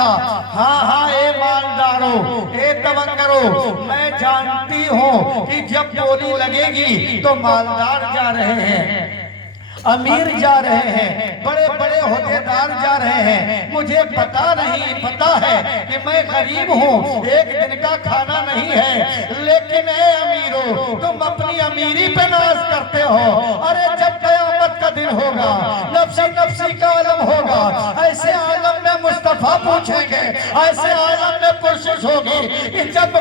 تھا، ہاں ہاں اے مالدارو، اے تونگرو، میں جانتی ہوں کہ جب بولی لگے گی تو مالدار جا رہے ہیں، امیر جا رہے ہیں، بڑے بڑے عہدیدار جا رہے ہیں، مجھے پتا نہیں، پتا ہے کہ میں غریب ہوں، ایک دن کا کھانا نہیں ہے، لیکن اے امیرو تم اپنی امیری پہ ناز کرتے ہو، ارے جب قیامت کا دن ہوگا، نفسی نفسی کا عالم ہوگا، ایسے عالم میں مصطفیٰ پوچھیں گے، ایسے عالم میں پرشش ہوگی کہ جب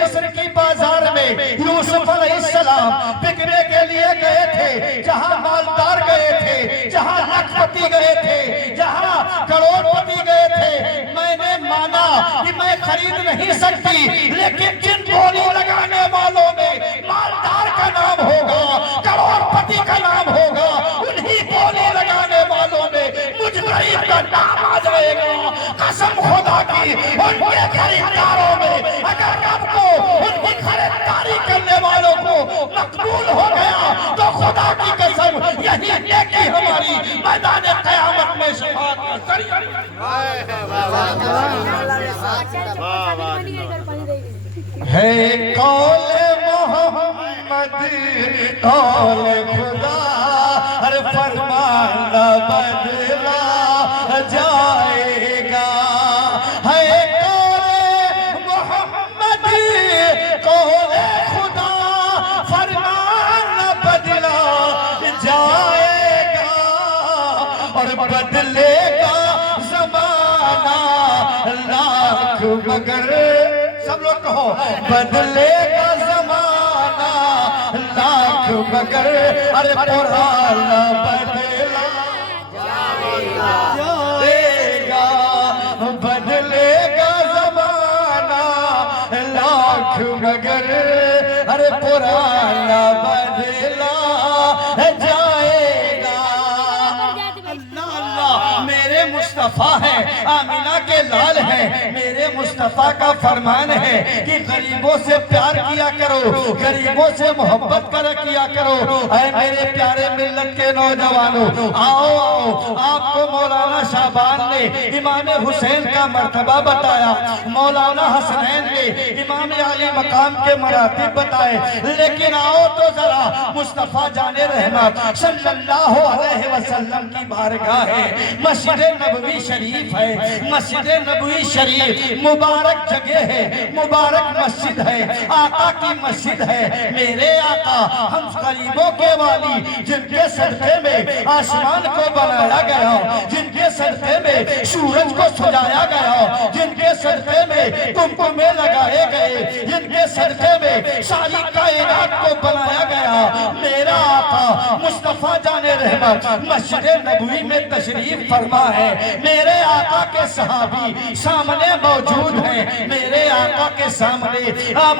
مصر کی بازار میں یوسف علیہ السلام بکنے کے لیے گئے تھے، جہاں مالدار گئے تھے، جہاں لکھپتی گئے تھے، جہاں کروڑپتی گئے تھے، میں نے مانا کہ میں خرید نہیں سکتی، لیکن جن بولی لگانے والوں میں مالدار کا نام ہوگا، کروڑپتی کا نام ہوگا، انہی بولی لگانے والوں میں مجھ غریب کا نام آ جائے گا۔ قسم خدا کی ان کے خریداروں میں اگر رب کو ان کی خریداری کرنے والوں کو مقبول ہو گیا تو خدا کی قسم یہی نیکی ہماری میدان قیامت میں شفاعت کا ذریعہ ہے۔ قول محمد قول خدا، ہر فرمان نہ بدلا جائے گا، ہے قول محمد قول خدا، فرمان نہ بدلا جائے گا، اور بدلے گا زمانہ لاکھ مگر، سب لوگ کہو بدلے گا زمانہ لاکھ مگر، ارے پرانا بدلا جائے گا، بدلے گا زمانہ لاکھ مگر، ارے پرانا بدلا جائے گا۔ اللہ اللہ میرے مصطفیٰ ہیں، آمینہ کے لال ہیں، میرے مصطفیٰ کا فرمان ہے کہ غریبوں سے پیار کیا کرو، غریبوں سے محبت کیا کرو۔ اے میرے پیارے ملت کے نوجوانوں، آؤ آؤ، آپ کو مولانا شعبان نے امام حسین کا مرتبہ بتایا، مولانا حسنین نے امام علی مقام کے مراتب بتائے، لیکن آؤ تو ذرا مصطفیٰ جان رحمت صلی اللہ علیہ وسلم کی بارگاہ ہے، مسجد نبوی شریف ہے، مسجد نبوی شریف مبارک جگہ ہے، مبارک مسجد ہے، آقا کی مسجد ہے، میرے آقا ہم غریبوں کے والی، جن کے صدقے میں آسمان کو بنایا گیا، جن کے صدقے میں سورج کو سجایا گیا، جن کے صدقے میں کمکمے لگائے گئے، جن کے صدقے میں ساری کائنات کو بنایا گیا، میرا آقا مصطفیٰ جان رحمت مسجد نبوی میں تشریف فرما ہے، میرے آقا کے صحابی سامنے موجود ہیں، میرے آقا کے سامنے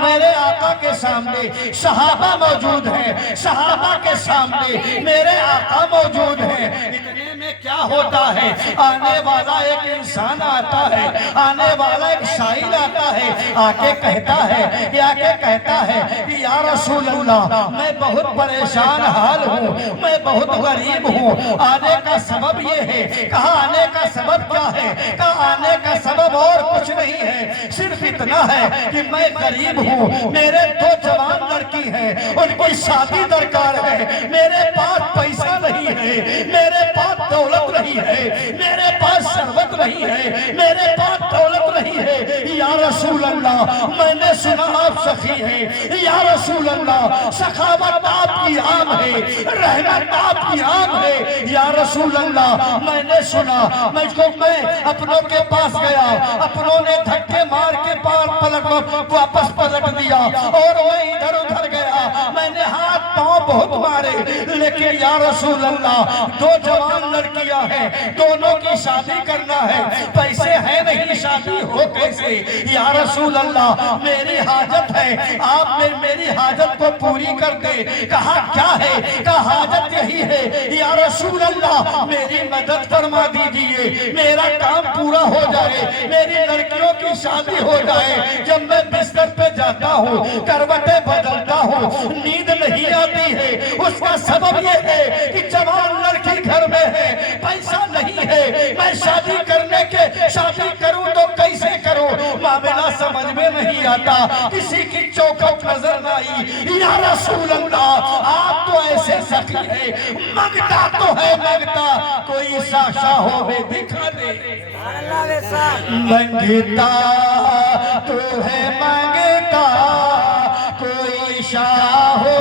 میرے آقا کے سامنے صحابہ موجود ہیں، صحابہ کے سامنے میرے آقا موجود ہیں۔ اتنے میں کیا ہوتا ہے، آنے والا ایک انسان آتا ہے، آنے والا ایک سائل آتا ہے، آکے کہتا ہے کہ یا رسول اللہ میں بہت پریشان حال ہوں، میں بہت غریب ہوں، آنے کا سبب یہ ہے۔ کہا آنے کا سبب کیا ہے؟ کہا آنے کا سبب اور کچھ نہیں ہے، صرف اتنا ہے کہ میں غریب ہوں، میرے دو جوان لڑکی ہیں، ان کی شادی درکار ہے، میرے پاس پیسہ نہیں ہے، میرے پاس دولت نہیں ہے، میرے پاس ثروت نہیں ہے، میرے پاس دولت نہیں ہے۔ یا رسول اللہ میں نے سنا آپ سخی ہیں، یا رسول اللہ سخاوت آپ کی عام ہے، رحمت آپ کی عام ہے، یا رسول اللہ میں نے سنا، میں اپنوں کے پاس گیا، اپنوں نے دھکے مار کے واپس پلٹ دیا اور وہ ادھر ادھر گیا، میں نے ہاتھ پاؤں بہت مارے، لیکن یا رسول اللہ دو جوان لڑکیاں ہیں، دونوں کی شادی کرنا ہے، پیسے ہیں نہیں، شادی ہو کیسے؟ یا رسول اللہ میری حاجت ہے، آپ میری حاجت کو پوری کر دے۔ کہا کیا ہے؟ کہا حاجت یہی ہے یا رسول اللہ میری مدد فرما دیجئے، میرا کام پورا ہو جائے، میری لڑکیوں کی شادی ہو جائے، جب میں بستر پہ جاتا ہوں، کروٹیں بدلتا ہوں، نیند نہیں آتی ہے، اس کا سبب یہ ہے کہ جوان لڑکی گھر میں ہے، پیسہ نہیں ہے، میں شادی کرنے کے شادی کروں تو کیسے کروں، معاملہ سمجھ میں نہیں آتا، کسی کی چوکھٹ نظر نہ آئی۔ یا رسول اللہ آپ تو ایسے سخی ہیں، منگتا تو ہے منگتا، کوئی سا شاہو میں دکھا دے۔ منگتا تو ہے منگتا، کوئی شاہو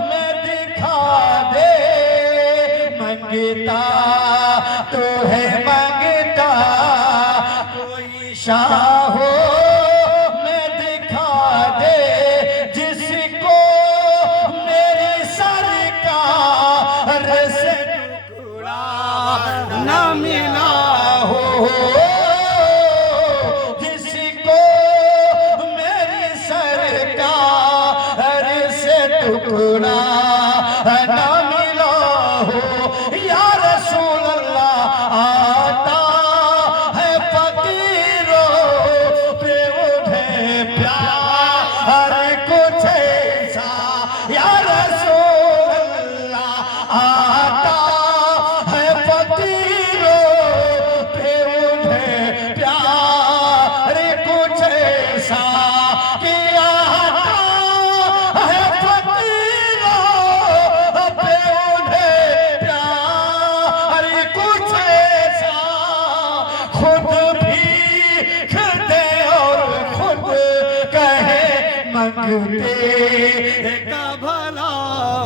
میں دکھا دے۔ منگتا تو ہے منگتا، کوئی شاہو میں دکھا دے، جس کو میری سرکار سے ٹکڑا نہ ملا ہو، جس کو میری سرکار سے ٹکڑا نہ ملا ہو۔ یا رسول اللہ آتا ہے فقیروں پہ اٹھے پیار کچھ ایسا۔ یا رسول اللہ آتا ہے فقیروں پہ اٹھے پیار کچھ ایسا، کہ آتا ہے فقیروں پہ اٹھے پیار کچھ ایسا، خود بھی کھدے اور خود کہے منگتے کا بھلا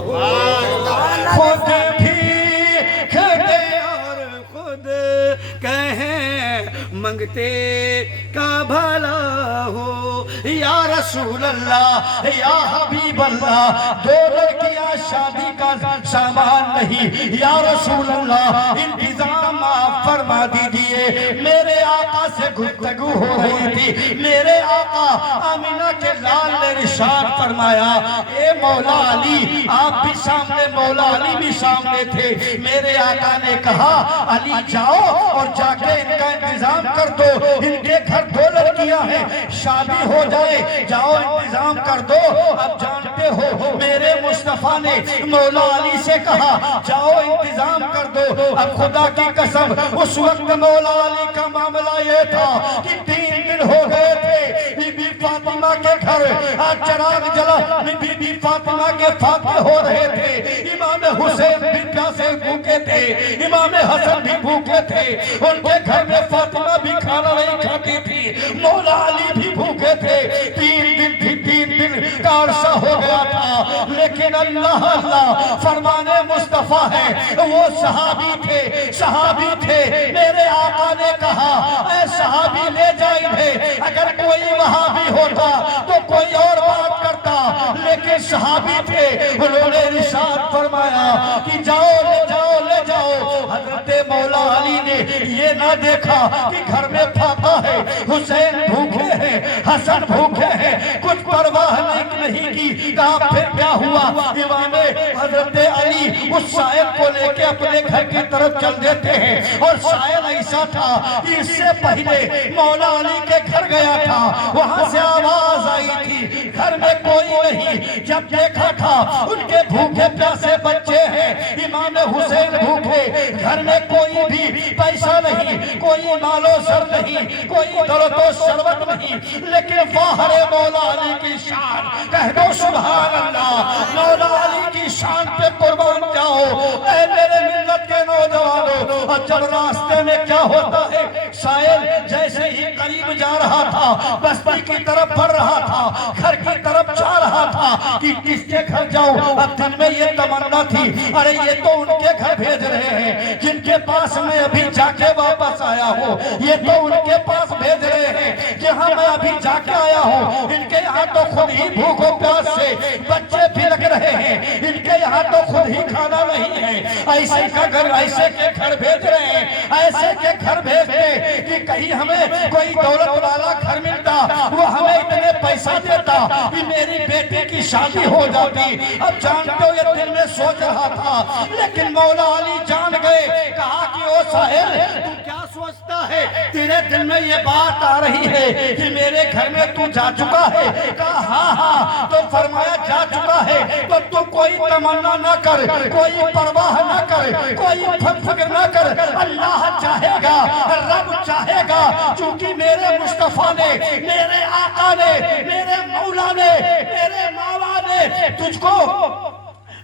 ہو، خود بھی کھدے اور خود کہیں منگتے کا بھلا ہو۔ یا رسول اللہ یا حبیب اللہ، دو لڑکیاں شادی کا سامان نہیں، یا رسول اللہ انتظام آپ فرما دیجئے۔ میرے آقا سے گفتگو ہو رہی تھی، میرے آقا آمینہ کے لال نے ارشاد فرمایا، اے مولا علی، آپ بھی سامنے، مولا علی بھی سامنے تھے۔ میرے آقا نے کہا علی جاؤ اور جا کے ان کا انتظام کر دو، ان کے گھر دو لڑکیاں ہیں، شادی ہو جائے، جاؤ انتظام کر دو۔ اب جانتے ہو میرے مصطفیٰ نے مولا علی سے کہا جاؤ انتظام کر دو۔ اب خدا کی قسم اس وقت مولا علی کا معاملہ یہ تھا کہ 3 دن ہو گئے تھے، بی بی فاطمہ کے گھر چراغ جلا، بی بی فاطمہ کے فاتح ہو رہے تھے، امام حسین بھی پیاسے بھوکے تھے، امام حسن بھی بھوکے تھے، ان کے گھر میں فاطمہ بھی کھانا نہیں کھاتی تھی، مولا علی بھی بھوکے تھے۔ 3 دن کا عرصہ ہو گیا تھا، لیکن اللہ اللہ فرمان مصطفیٰ ہے، وہ صحابی تھے۔ میرے آقا نے کہا اے صحابی لے جائیں، اگر کوئی وہاں بھی ہوتا تو کوئی اور بات کرتا، لیکن صحابی تھے، انہوں نے ارشاد فرمایا کہ جاؤ لے جاؤ لے جاؤ۔ حضرت مولا علی نے یہ نہ دیکھا کہ گھر میں فاطمہ ہے، حسین بھوکے ہیں، حسن بھوکے ہیں، کچھ پرواہ نہیں کی۔ کہا پھر کیا ہوا؟ امام حضرت علی اس سائل کو لے کے اپنے گھر کی طرف چل دیتے ہیں، اور سائل ایسا تھا کہ اس سے پہلے مولا علی کے گھر گیا تھا، وہاں سے آواز آئی تھی گھر میں کوئی نہیں۔ جب دیکھا تھا ان کے بھوکے پیاسے بچے ہیں، امام حسین بھوکے، گھر میں کوئی بھی پیسہ نہیں، کوئی مال و زر نہیں، کوئی دولت و ثروت نہیں، لیکن باہر مولا علی کی شان، کہہ دو سبحان اللہ، مولا علی کی شان پہ قربان جاؤ۔ اے میرے ملت کے نوجوانوں، اور جب راستے میں کیا ہوتا ہے، سائل جیسے ہی قریب جا رہا تھا، بستی کی طرف بڑھ رہا تھا، گھر کی طرف جا رہا تھا کہ کس کے گھر جاؤں۔ اب دل میں یہ تمنا تھی، ارے یہ تو ان کے گھر بھیج رہے ہیں جن کے پاس میں ابھی جا کے واپس آیا ہوں، یہ تو ان کے پاس بھیج رہے ہیں جہاں میں ابھی جا کے آیا ہوں، ان کے یہاں تو خود ہی بھوک و پیاس سے بچے بھی لگ رہے ہیں، ان کے یہاں تو خود ہی کھانا نہیں ہے، ایسے کے گھر بھیج رہے ہیں، ایسے کے گھر بھیجتے کہ کہیں ہمیں کوئی دولت والا گھر ملتا، وہ ہمیں اتنے پیسہ دیتا کہ میری بیٹی کی شادی ہو جاتی۔ اب جانتے ہو یہ دل میں سوچ رہا تھا، لیکن مولا علی جان گئے، کہا کہ او ساحل تو کیا سوچتا ہے، تیرے دل میں یہ بات آ رہی ہے کہ میرے گھر میں تو جا چکا ہے؟ کہا ہاں ہاں۔ تو فرمایا جا چکا ہے تو تو کوئی تمنا نہ کر، کوئی پرواہ نہ کر، کوئی فکر نہ کر، اللہ چاہے گا، رب چاہے گا، چونکہ میرے مصطفیٰ نے، میرے آقا نے، میرے مولا نے، میرے مولا نے تجھ کو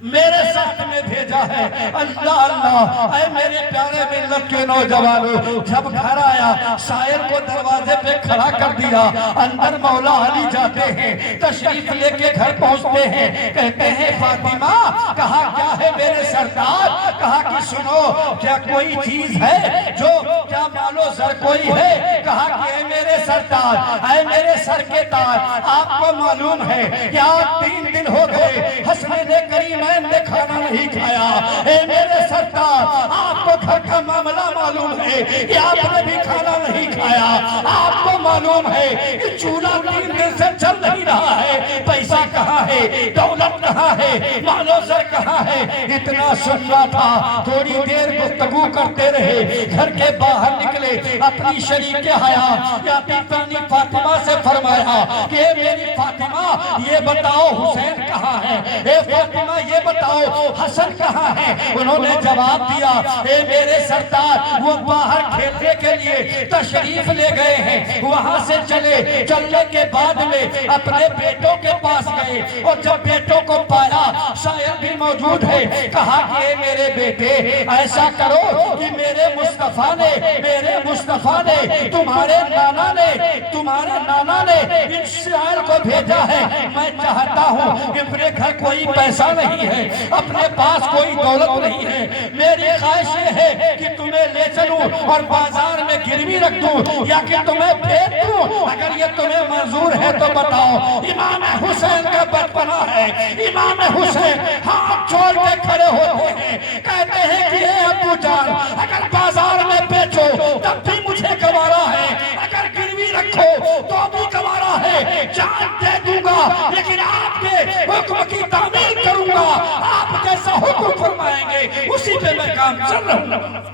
میرے ساتھ میں بھیجا ہے۔ اللہ اللہ، اے میرے پیارے ملت کے نوجوانوں، جب گھر آیا سائل کو دروازے پہ کھڑا کر دیا، اندر مولا علی جاتے ہیں، تشریف لے کے گھر پہنچتے ہیں، کہتے ہیں فاطمہ، کہا کیا ہے میرے سردار؟ کہا کہ سنو، کیا کوئی چیز ہے جو کیا مالو زر کوئی ہے؟ کہا کہ اے میرے سردار، اے میرے سر کے تاج، آپ کو معلوم ہے کہ آپ 3 دن ہو گئے حسنین کریم نے کھانا نہیں کھایا۔ اے میرے سردار، آپ کو گھر کا معاملہ معلوم ہے کہ آپ نے بھی کھانا نہیں کھایا۔ آپ کو معلوم ہے کہ چولہا 3 دن سے چل نہیں رہا ہے، پیسہ کہاں ہے، دولت کہاں ہے، مال و زر کہاں ہے؟ اتنا سننا تھا، تھوڑی دیر گفتگو کرتے رہے، گھر کے باہر نکلے، اپنی شریک حیات یا بیٹی فاطمہ سے فرمایا کہ اے میری فاطمہ، یہ بتاؤ حسین کہاں ہے؟ اے فاطمہ یہ بتاؤ حسن کہاں ہے؟ انہوں نے جواب دیا، اے میرے سردار، وہ باہر کھیلنے کے لیے تشریف لے گئے ہیں، وہاں سے چلنے کے بعد میں اپنے بیٹوں کے پاس گئے، اور جب بیٹوں کو پایا سائل بھی موجود ہے، کہا کہ اے میرے بیٹے، ایسا کرو کہ میرے مصطفیٰ نے تمہارے نانا نے ان سائل کو بھیجا ہے۔ میں چاہتا ہوں کہ میرے گھر کوئی پیسہ نہیں ہے، اپنے پاس کوئی دولت نہیں ہے، میری خواہش یہ ہے کہ تمہیں لے چلوں اور بازار میں گروی رکھ دوں یا کہ تمہیں بھیج دوں، اگر یہ تمہیں منظور ہے تو بتاؤ۔ امام حسین کا بچپنا ہے، امام حسین ہاتھ چھوڑ کے کھڑے ہوتے ہیں، کہتے ہیں کہ اے ابو جان، اگر بازار میں بیچو تب بھی مجھے گوارا ہے، اگر گروی رکھو تو بھی گوارا ہے، جان دے دوں گا لیکن آپ کے حکم کی تعمیل کروں گا، آپ جیسا حکم فرمائیں گے اسی پہ میں کام چل رہا ہوں۔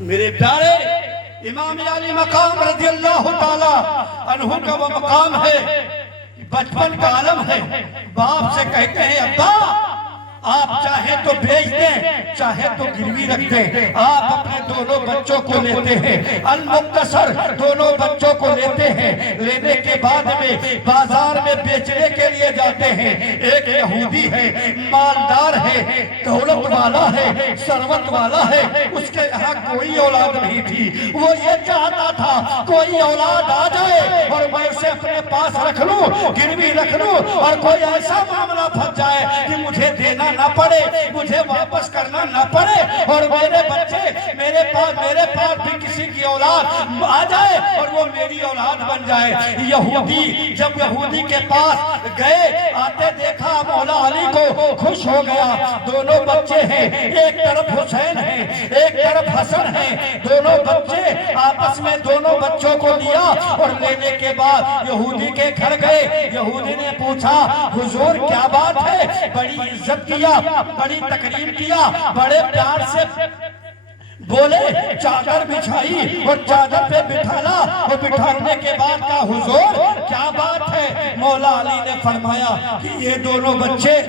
میرے پیارے امام علی مقام رضی اللہ تعالیٰ عنہ کا وہ مقام ہے، بچپن کا عالم ہے۔ باپ سے کہتے ہیں ابا آپ چاہے تو بیچ دیں، چاہے تو گروی رکھ دیں۔ آپ اپنے دونوں بچوں کو لیتے ہیں، المختصر دونوں بچوں کو لیتے ہیں، لینے کے بعد میں بازار میں بیچنے کے لیے جاتے ہیں۔ ایک یہودی ہے، مالدار ہے، دولت والا ہے، ثروت والا ہے، اس کے یہاں کوئی اولاد نہیں تھی۔ وہ یہ چاہتا تھا کوئی اولاد آ جائے اور میں اسے اپنے پاس رکھ لوں، گروی رکھ لوں، اور کوئی ایسا معاملہ پھنس جائے کہ مجھے دینا نہ پڑے، مجھے واپس کرنا نہ پڑے، اور میرے بچے میرے پاس بھی کسی کی اولاد آ جائے اور وہ میری اولاد بن جائے۔ یہودی جب یہودی کے پاس گئے، آتے دیکھا مولا علی کو، خوش ہو گیا۔ دونوں بچے ہیں، ایک طرف حسین ہے، ایک طرف حسن ہے، دونوں بچے آپس میں دونوں بچوں کو لیا، اور لینے کے بعد یہودی کے گھر گئے۔ یہودی نے پوچھا حضور کیا بات ہے؟ بڑی عزت کیا، بڑی تکریم کیا، بڑے پیار سے بولے، چادر بچھائی اور چادر پہ بٹھانا، اور بٹھانے کے بعد کہا حضور کیا بات ہے؟ مولا علی نے فرمایا کہ یہ دونوں بچے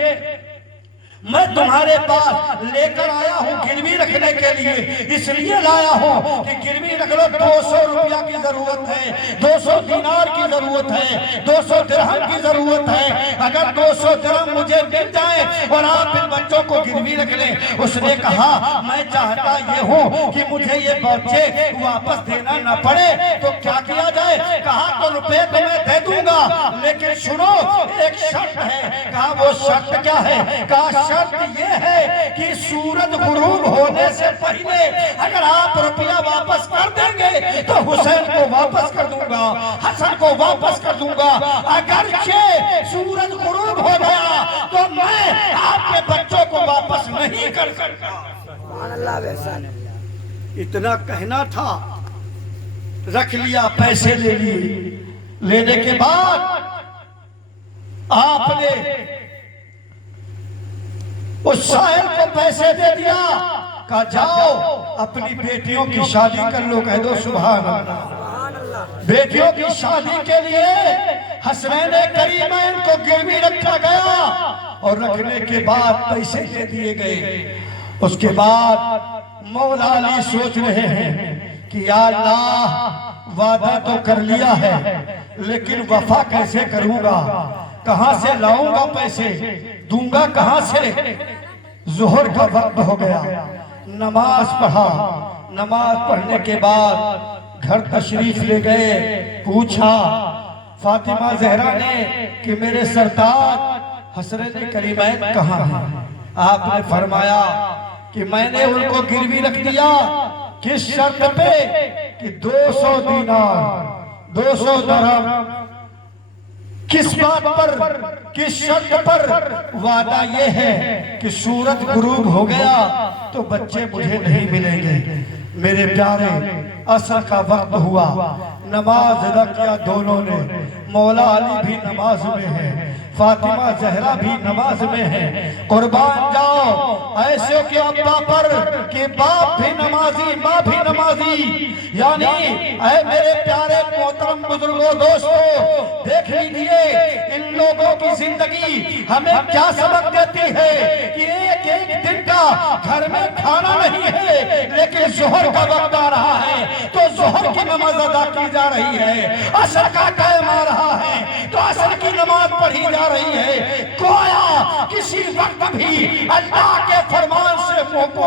میں تمہارے پاس لے کر آیا ہوں گروی رکھنے کے لیے، اس لیے لایا ہوں کہ گروی رکھ لو، 200 روپیہ کی ضرورت ہے، 200 دینار کی ضرورت ہے، 200 درہم کی ضرورت ہے، اگر 200 درہم مجھے مل جائے اور آپ ان بچوں کو گروی رکھ لیں۔ اس نے کہا میں چاہتا یہ ہوں کہ مجھے یہ بچے واپس دینا نہ پڑے، تو کیا کیا جائے؟ کہا تو روپے تو میں دے دوں گا، لیکن سنو ایک شرط ہے۔ کہا وہ شرط کیا ہے؟ کہا شرط یہ ہے کہ سورج غروب ہونے سے پہلے اگر آپ روپیہ واپس کر دیں گے تو حسین کو واپس کر دوں گا، حسن کو واپس کر دوں گا، اگرچہ سورج غروب ہو گیا تو میں آپ کے بچوں کو واپس نہیں کر سکتا۔ اتنا کہنا تھا، رکھ لیا، پیسے لے لیے۔ لینے کے بعد آپ نے اس سائل کو پیسے دے دیا، کہا جاؤ اپنی بیٹیوں کی شادی کر لو، کہہ دو سبحان اللہ۔ بیٹیوں کی شادی کے لیے حسنین کریمین کو گروی رکھا گیا اور رکھنے کے بعد پیسے دے دیے گئے۔ اس کے بعد مولا علی سوچ رہے ہیں کہ یا اللہ وعدہ تو کر لیا ہے لیکن وفا کیسے کروں گا، کہاں سے لاؤں گا پیسے، دوں گا کہاں سے۔ ظہر کا وقت ہو گیا، نماز پڑھا، نماز پڑھنے کے بعد گھر تشریف لے گئے، پوچھا فاطمہ زہرا نے کہ میرے سردار حسنین کریمین کہاں ہیں؟ آپ نے فرمایا کہ میں نے ان کو گروی رکھ دیا، کس شرط پہ کہ 200 دینار 200 درہم۔ کس بات پر، کس شرط پر؟ وعدہ یہ ہے کہ سورج غروب ہو گیا تو بچے مجھے نہیں ملیں گے۔ میرے پیارے عصر کا وقت ہوا، نماز ادا کیا دونوں نے، مولا علی بھی نماز میں ہے، فاطمہ زہرا بھی نماز میں ہے۔ قربان جاؤ ایسے ہو کہ ابا پر کہ باپ بھی نمازی ماں بھی نمازی، یعنی اے میرے پیارے محترم بزرگوں دوستو دیکھ لیجئے ان لوگوں کی زندگی ہمیں کیا سبق دیتی ہے کہ ایک ایک دن کا گھر میں کھانا نہیں ہے لیکن ظہر کا وقت آ رہا ہے تو ظہر کی نماز ادا کی جا رہی ہے، عصر کا ٹائم آ رہا ہے تو عصر کی نماز پڑھی جا رہی ہے۔ گویا کسی وقت بھی اللہ کے فرمان سے منہ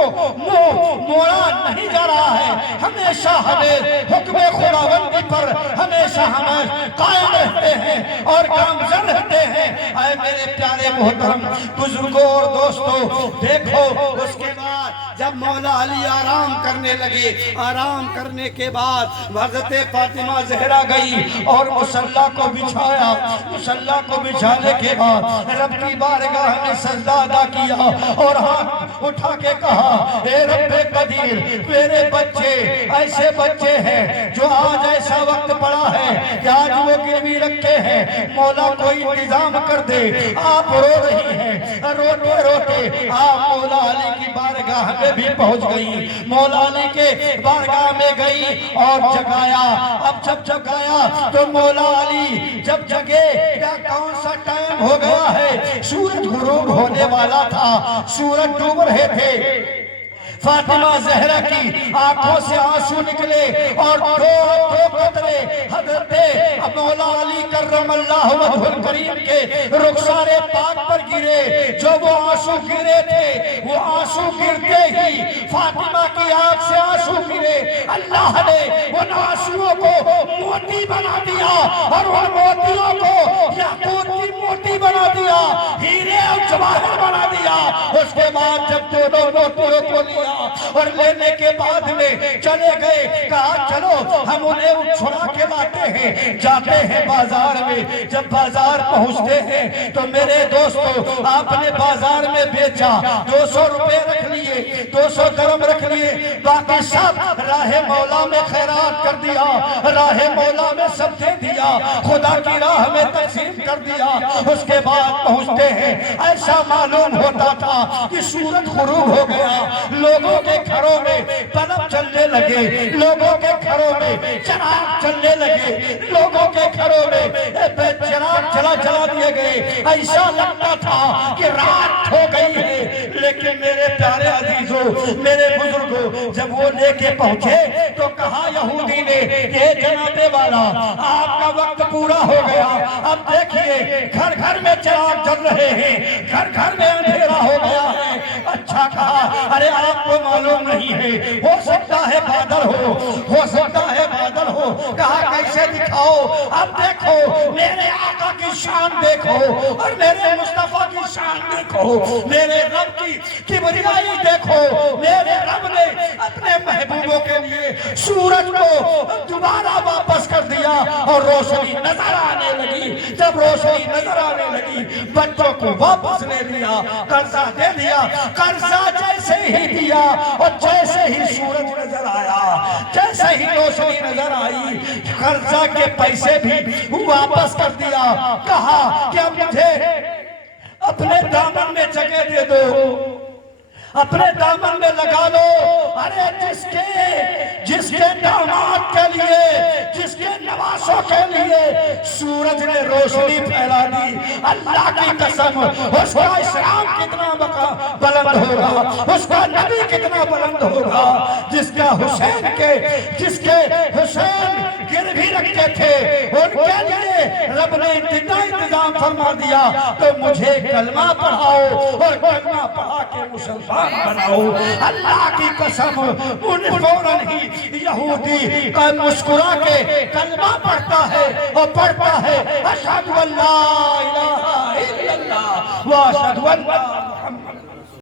موڑا نہیں جا رہا ہے، ہمیشہ ہمیں حکم خداوندی پر ہمیشہ ہمیں قائم رہتے ہیں اور گامزن رہتے ہیں۔ اے میرے پیارے محترم بزرگوں اور دوستو دیکھو اس کے بعد جب مولا علی آرام کرنے لگے، آرام کرنے کے بعد حضرت فاطمہ زہرا گئی اور مصلی کو بچھایا، مصلی کو بچھانے کے بعد رب کی بارگاہ میں سجدہ ادا کیا اور ہاتھ اٹھا کے کہا اے رب قدیر میرے بچے ایسے بچے ہیں جو آج ایسا وقت پڑا ہے کہ آج وہ گروی رکھے ہیں، مولا کوئی انتظام کر دے۔ آپ رو رہی ہیں، روتے روتے آپ مولا علی کی بارگاہ میں بھی پہنچ گئی، مولا علی کے بارگاہ میں گئی اور جگایا۔ اب جب جگایا تو مولا علی جب جگے کیا کون سا ٹائم ہو گیا ہے، سورج غروب ہونے والا تھا، سورج ڈوب رہے تھے۔ فاطمہ زہرا کی آنکھوں سے آنسو نکلے اور دو قطرے حضرت مولا علی کرم اللہ وجہ الکریم کے رخسار پاک پر گرے۔ جو وہ آنسو گرے تھے وہ آنسو گرتے ہی فاطمہ کی آنکھ سے آنسو گرے، اللہ نے ان آنسوؤں کو موتی بنا دیا اور ان موتیوں کو یاقوت کی موتی بنا دیا، ہیرے اور جواہر بنا دیا۔ اس کے بعد جب دونوں موتیوں کو لیا اور لینے کے بعد میں چلے گئے، کہا چلو ہم انہیں چھڑا کے لاتے ہیں، جاتے ہیں بازار میں۔ جب بازار پہنچتے ہیں تو میرے دوستو آپ نے بازار میں بیچا، 200 روپے رکھ لیے، 200 درہم رکھ لیے، باقی سب راہ مولا میں خیرات کر دیا، راہ مولا میں سب دے دیا، خدا کی راہ میں تقسیم کر دیا۔ اس کے بعد پہنچتے ہیں، ایسا معلوم ہوتا تھا کہ سورج غروب ہو گیا، لوگوں کے گھروں میں بلب چلنے لگے، لوگوں کے گھروں میں چراغ چلنے لگے، لوگوں کے گھروں میں چراغ جلا دیے گئے، ایسا لگتا تھا کہ رات ہو گئی ہے۔ لیکن میرے پیارے عزیزوں میرے بزرگوں جب وہ لے کے پہنچے تو کہا یہودی نے کہ جناب والا آپ کا وقت پورا ہو گیا، اب دیکھیے گھر گھر میں چراغ جل رہے ہیں، گھر گھر میں اندھیرا ہو گیا ہے۔ اچھا کہا ارے آپ کو معلوم نہیں ہے، ہو سکتا ہے بادل ہو سکتا ہے بادل ہو۔ کہا کیسے دکھاؤ؟ اب دیکھو میرے آقا کی شان دیکھو اور میرے مصطفیٰ کی شان دیکھو، میرے رب کی کبریائی دیکھو۔ میرے رب نے اپنے محبوبوں کے لیے سورج کو دوبارہ واپس کر دیا اور روشنی نظر آنے لگی۔ جب روشنی نظر آنے لگی بچوں کو واپس لے لیا، قرضہ دے دیا، قرضہ جیسے ہی دیا اور جیسے ہی سورج نظر آیا، جیسے ہی روشنی نظر آئی، قرضہ کے پیسے بھی واپس کر دیا۔ کہا کہ اب مجھے اپنے دامن میں جگہ دے دو۔ اپنے دامن میں لگا لو. ارے جس کے داماد کے لیے، جس کے نواسوں کے لیے سورج نے روشنی پھیلا دی، اللہ کی قسم اس کا اسلام کتنا بلند ہوگا، اس کا نبی کتنا بلند ہوگا. جس کے حسین گروی رکھتے تھے ان کے لیے رب نے انتظام فرما دیا تو مجھے کلمہ پڑھاؤ اور کلمہ پڑھا کے مسلمان بناؤ. اللہ کی قسم ان فوراً ہی یہودی کا مسکرا کے کلمہ پڑھتا ہے اور پڑھتا ہے اشہد ان لا الہ الا اللہ و اشہد ان